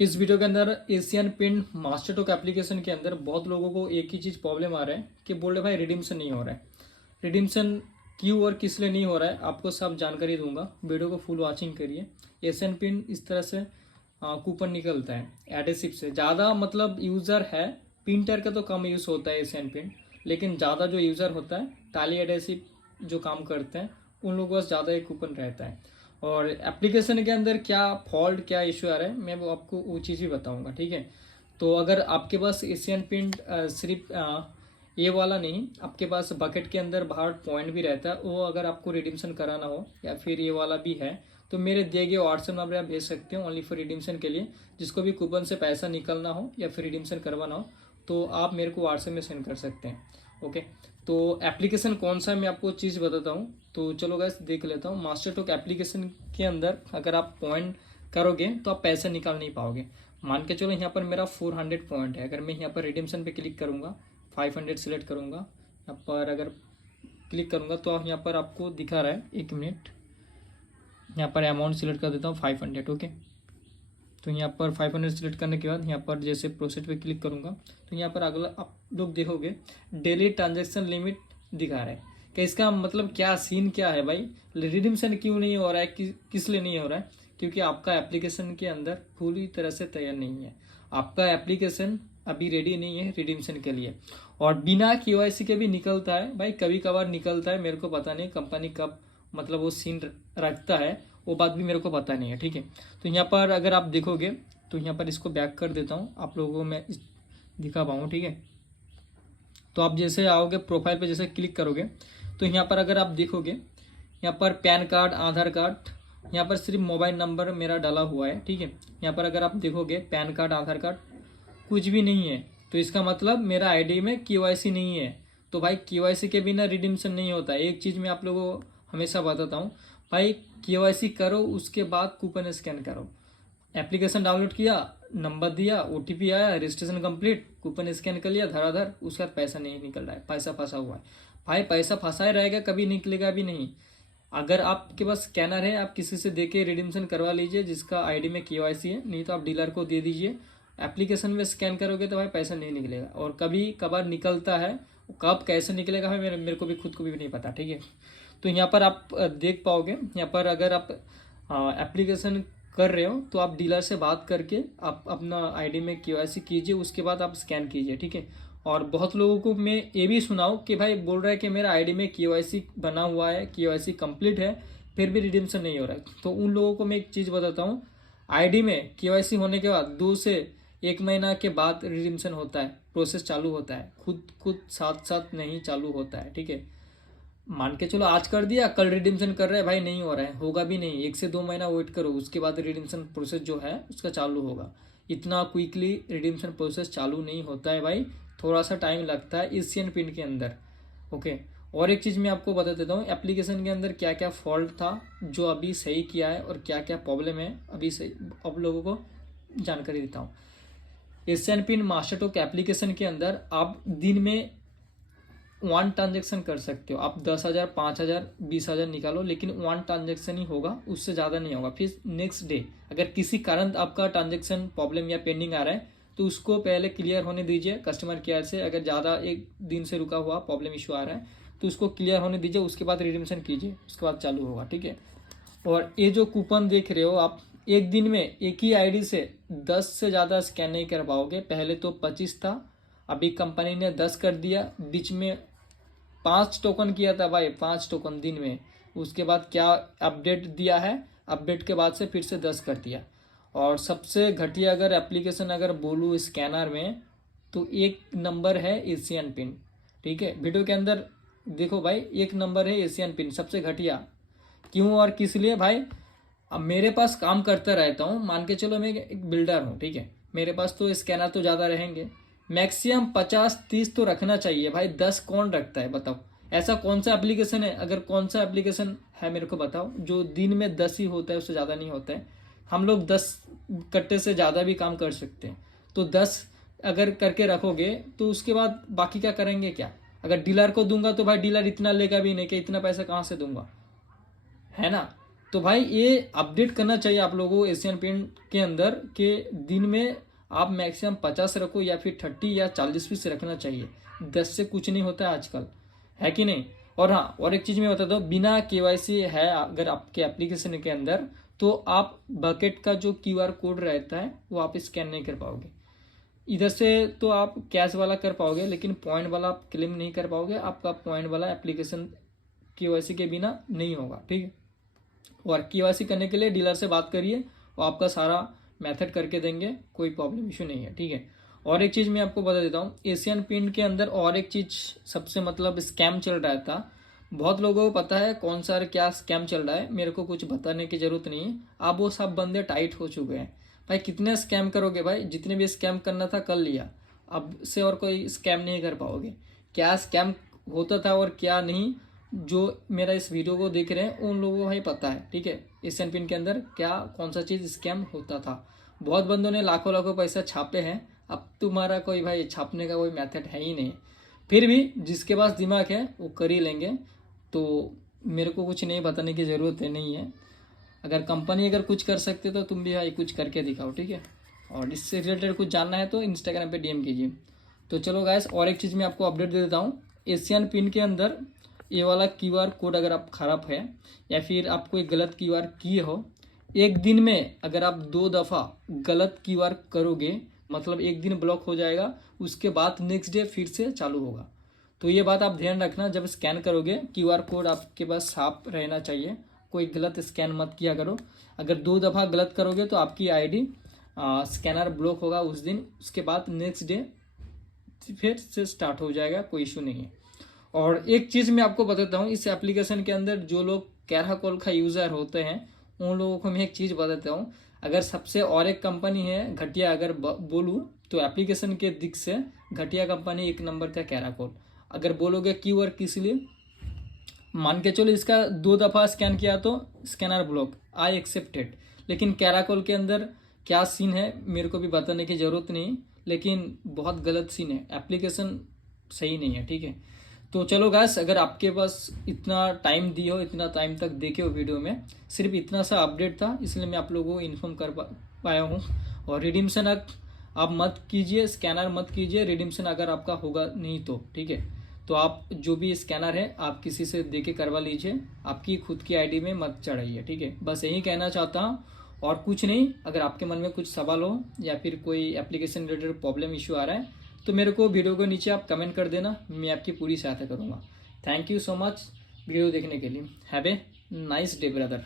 इस वीडियो के अंदर Asian paint master talk application के अंदर बहुत लोगों को एक ही चीज़ प्रॉब्लम आ रहा है कि बोल रहे भाई रिडीम्शन नहीं हो रहा है। रिडीम्शन क्यों और किस लिए नहीं हो रहा है आपको सब जानकारी दूंगा, वीडियो को फुल वॉचिंग करिए। एशियन पेंट इस तरह से कूपन निकलता है एडेसिव से। ज़्यादा मतलब यूज़र है, प्रिंटर का तो कम यूज़ होता है एशियन पेंट, लेकिन ज़्यादा जो यूज़र होता है टाली एडेसिव जो काम करते हैं उन लोगों के पास ज़्यादा एक कूपन रहता है। और एप्लीकेशन के अंदर क्या फॉल्ट क्या इशू आ रहा है मैं वो आपको वो चीज़ ही बताऊंगा, ठीक है। तो अगर आपके पास एशियन पेंट सिर्फ ये वाला नहीं, आपके पास बकेट के अंदर बाहर पॉइंट भी रहता है, वो अगर आपको रिडीम्शन कराना हो या फिर ये वाला भी है तो मेरे दिए गए व्हाट्सएप नंबर आप भेज सकते हो ओनली फॉर रिडीम्शन के लिए। जिसको भी कूपन से पैसा निकलना हो या फिर रिडीम्शन करवाना हो तो आप मेरे को व्हाट्सएप में सेंड कर सकते हैं। ओके, तो एप्लीकेशन कौन सा है मैं आपको चीज़ बताता हूँ। तो चलो गाइस देख लेता हूँ। मास्टर टॉक एप्लीकेशन के अंदर अगर आप पॉइंट करोगे तो आप पैसे निकाल नहीं पाओगे। मान के चलो यहाँ पर मेरा 400 पॉइंट है। अगर मैं यहाँ पर रिडीम्शन पे क्लिक करूँगा, 500 सिलेक्ट करूँगा, यहाँ पर अगर क्लिक करूँगा तो यहाँ पर आपको दिखा रहा है, एक मिनट, यहाँ पर अमाउंट सिलेक्ट कर देता हूँ 500। ओके, तो यहाँ पर 500 सिलेक्ट करने के बाद यहाँ पर जैसे प्रोसेस पे क्लिक करूँगा तो यहाँ पर अगला आप लोग देखोगे डेली ट्रांजेक्शन लिमिट दिखा रहा है। कि इसका मतलब क्या सीन क्या है भाई, रिडीम्शन क्यों नहीं हो रहा है, किस लिए नहीं हो रहा है? क्योंकि आपका एप्लीकेशन के अंदर पूरी तरह से तैयार नहीं है। आपका एप्लीकेशन अभी रेडी नहीं है रिडीम्शन के लिए। और बिना केवाईसी के भी निकलता है भाई, कभी कभार निकलता है, मेरे को पता नहीं कंपनी कब मतलब वो सीन रखता है, वो बात भी मेरे को पता नहीं है, ठीक है। तो यहाँ पर अगर आप देखोगे तो यहाँ पर इसको बैक कर देता हूँ, आप लोगों को मैं दिखा पाऊँ, ठीक है। तो आप जैसे आओगे प्रोफाइल पे जैसे क्लिक करोगे तो यहाँ पर अगर आप देखोगे यहाँ पर पैन कार्ड, आधार कार्ड, यहाँ पर सिर्फ मोबाइल नंबर मेरा डाला हुआ है, ठीक है। यहाँ पर अगर आप देखोगे पैन कार्ड, आधार कार्ड कुछ भी नहीं है, तो इसका मतलब मेरा आईडी में केवाईसी नहीं है। तो भाई केवाईसी के बिना रिडीम्शन नहीं होता है। एक चीज़ मैं आप लोगों को हमेशा बताता हूँ भाई, केवाईसी करो उसके बाद कूपन स्कैन करो। एप्लीकेशन डाउनलोड किया, नंबर दिया, ओटीपी आया, रजिस्ट्रेशन कंप्लीट, कूपन स्कैन कर लिया धड़ाधड़, उसका पैसा नहीं निकल रहा है, पैसा फंसा हुआ है। भाई पैसा फंसा ही रहेगा, कभी निकलेगा भी नहीं। अगर आपके पास स्कैनर है आप किसी से देके रिडीम्शन करवा लीजिए जिसका आईडी में केवाईसी है, नहीं तो आप डीलर को दे दीजिए। एप्लीकेशन में स्कैन करोगे तो भाई पैसा नहीं निकलेगा, और कभी कभार निकलता है, कब कैसे निकलेगा भाई मेरे को भी खुद को भी नहीं पता, ठीक है। तो यहाँ पर आप देख पाओगे, यहाँ पर अगर आप एप्लीकेशन कर रहे हो तो आप डीलर से बात करके आप अपना आईडी में केवाईसी कीजिए, उसके बाद आप स्कैन कीजिए, ठीक है। और बहुत लोगों को मैं ये भी सुनाऊँ कि भाई बोल रहा है कि मेरा आईडी में केवाईसी बना हुआ है, केवाईसी कंप्लीट है, फिर भी रिडीम्शन नहीं हो रहा है। तो उन लोगों को मैं एक चीज़ बताता हूँ, आईडी में केवाईसी होने के बाद 2 से 1 महीना के बाद रिडीम्शन होता है, प्रोसेस चालू होता है, खुद साथ साथ नहीं चालू होता है, ठीक है। मान के चलो आज कर दिया, कल रिडीम्शन कर रहे हैं भाई, नहीं हो रहा है, होगा भी नहीं। 1 से 2 महीना वेट करो, उसके बाद रिडीम्शन प्रोसेस जो है उसका चालू होगा। इतना क्विकली रिडीम्शन प्रोसेस चालू नहीं होता है भाई, थोड़ा सा टाइम लगता है एशियन पेंट के अंदर। ओके, और एक चीज़ मैं आपको बता देता हूँ एप्लीकेशन के अंदर क्या क्या फॉल्ट था जो अभी सही किया है और क्या क्या प्रॉब्लम है अभी सही, अब लोगों को जानकारी देता हूँ। Asian paint master talk application के अंदर आप दिन में 1 ट्रांजेक्शन कर सकते हो। आप 10,000, 5,000, 20,000 निकालो, लेकिन 1 ट्रांजेक्शन ही होगा, उससे ज़्यादा नहीं होगा। फिर नेक्स्ट डे अगर किसी कारण आपका ट्रांजेक्शन प्रॉब्लम या पेंडिंग आ रहा है तो उसको पहले क्लियर होने दीजिए कस्टमर केयर से। अगर ज़्यादा 1 दिन से रुका हुआ प्रॉब्लम इशू आ रहा है तो उसको क्लियर होने दीजिए, उसके बाद रिडीम्शन कीजिए, उसके बाद चालू होगा, ठीक है। और ये जो कूपन देख रहे हो आप, एक दिन में एक ही आईडी से 10 से ज़्यादा स्कैन नहीं कर पाओगे। पहले तो 25 था, अभी कंपनी ने 10 कर दिया। बीच में 5 टोकन किया था भाई, 5 टोकन दिन में। उसके बाद क्या अपडेट दिया है, अपडेट के बाद से फिर से 10 कर दिया। और सबसे घटिया अगर एप्लीकेशन अगर बोलूँ स्कैनर में तो एक नंबर है एशियन पेंट, ठीक है। वीडियो के अंदर देखो भाई, एक नंबर है एशियन पेंट सबसे घटिया। क्यों और किस लिए भाई? अब मेरे पास काम करता रहता हूँ, मान के चलो मैं एक बिल्डर हूँ, ठीक है। मेरे पास तो स्कैनर तो ज़्यादा रहेंगे, मैक्सिमम 50-30 तो रखना चाहिए भाई। 10 कौन रखता है बताओ? ऐसा कौन सा एप्लीकेशन है, अगर कौन सा एप्लीकेशन है मेरे को बताओ जो दिन में 10 ही होता है, उससे ज़्यादा नहीं होता है। हम लोग 10 कट्टे से ज़्यादा भी काम कर सकते हैं। तो 10 अगर करके रखोगे तो उसके बाद बाकी क्या करेंगे क्या? अगर डीलर को दूंगा तो भाई डीलर इतना लेगा भी नहीं कि इतना पैसा कहाँ से दूंगा, है ना। तो भाई ये अपडेट करना चाहिए आप लोगों को एशियन पेंट के अंदर कि दिन में आप मैक्सिमम 50 रखो या फिर 30 या 40 पीस रखना चाहिए। 10 से कुछ नहीं होता है आजकल, है कि नहीं। और हाँ, और एक चीज़ मैं बताता हूँ, बिना केवाईसी है अगर आपके एप्लीकेशन के अंदर तो आप बकेट का जो QR कोड रहता है वो आप स्कैन नहीं कर पाओगे। इधर से तो आप कैश वाला कर पाओगे लेकिन पॉइंट वाला आप क्लेम नहीं कर पाओगे। आपका पॉइंट वाला एप्लीकेशन केवाईसी के बिना नहीं होगा, ठीक है। और केवाईसी करने के लिए डीलर से बात करिए, वो आपका सारा मेथड करके देंगे, कोई प्रॉब्लम इशू नहीं है, ठीक है। और एक चीज़ मैं आपको बता देता हूँ, एशियन पेंट के अंदर और एक चीज़ सबसे मतलब स्कैम चल रहा था। बहुत लोगों को पता है कौन सा क्या स्कैम चल रहा है, मेरे को कुछ बताने की जरूरत नहीं है। अब वो सब बंदे टाइट हो चुके हैं भाई। कितने स्कैम करोगे भाई, जितने भी स्कैम करना था कर लिया, अब से और कोई स्कैम नहीं कर पाओगे। क्या स्कैम होता था और क्या नहीं, जो मेरा इस वीडियो को देख रहे हैं उन लोगों को भाई पता है, ठीक है। एशियन पेंट के अंदर क्या कौन सा चीज़ स्कैम होता था। बहुत बंदों ने लाखों लाखों पैसा छापे हैं, अब तुम्हारा कोई भाई छापने का कोई मेथड है ही नहीं। फिर भी जिसके पास दिमाग है वो कर ही लेंगे, तो मेरे को कुछ नहीं बताने की ज़रूरत है नहीं है। अगर कंपनी अगर कुछ कर सकते तो तुम भी भाई कुछ करके दिखाओ, ठीक है। और इससे रिलेटेड कुछ जानना है तो इंस्टाग्राम पे DM कीजिए। तो चलो गाइस, और एक चीज़ मैं आपको अपडेट दे देता हूँ। एशियन पिन के अंदर ये वाला QR कोड अगर आप खराब है या फिर आप कोई गलत QR किए हो, एक दिन में अगर आप 2 दफ़ा गलत QR करोगे मतलब एक दिन ब्लॉक हो जाएगा, उसके बाद नेक्स्ट डे फिर से चालू होगा। तो ये बात आप ध्यान रखना, जब स्कैन करोगे QR कोड आपके पास साफ रहना चाहिए, कोई गलत स्कैन मत किया करो। अगर 2 दफ़ा गलत करोगे तो आपकी ID स्कैनर ब्लॉक होगा उस दिन, उसके बाद नेक्स्ट डे फिर से स्टार्ट हो जाएगा, कोई इशू नहीं है। और एक चीज़ मैं आपको बताता हूँ, इस एप्लीकेशन के अंदर जो लोग कैराकोल का यूज़र होते हैं उन लोगों को मैं एक चीज़ बताता हूँ। अगर सबसे और एक कंपनी है घटिया अगर बोलूँ तो एप्लीकेशन के दिख से घटिया कंपनी 1 नंबर का कैराकोल। अगर बोलोगे क्यों और किस लिए, मान के चलो इसका 2 दफ़ा स्कैन किया तो स्कैनर ब्लॉक, आई एक्सेप्टेड। लेकिन कैराकोल के अंदर क्या सीन है मेरे को भी बताने की ज़रूरत नहीं, लेकिन बहुत गलत सीन है, एप्लीकेशन सही नहीं है, ठीक है। तो चलो गाइस, अगर आपके पास इतना टाइम दी हो, इतना टाइम तक देखे हो वीडियो में, सिर्फ इतना सा अपडेट था इसलिए मैं आप लोगों को इन्फॉर्म कर पाया हूँ। और रिडीम्शन आप मत कीजिए, स्कैनर मत कीजिए रिडीम्शन अगर आपका होगा नहीं तो, ठीक है। तो आप जो भी स्कैनर है आप किसी से दे के करवा लीजिए, आपकी खुद की ID में मत चढ़ाइए, ठीक है। बस यही कहना चाहता हूँ और कुछ नहीं। अगर आपके मन में कुछ सवाल हो या फिर कोई एप्लीकेशन रिलेटेड प्रॉब्लम इशू आ रहा है तो मेरे को वीडियो के नीचे आप कमेंट कर देना, मैं आपकी पूरी सहायता करूँगा। Thank you so much video देखने के लिए। Have a nice day brother.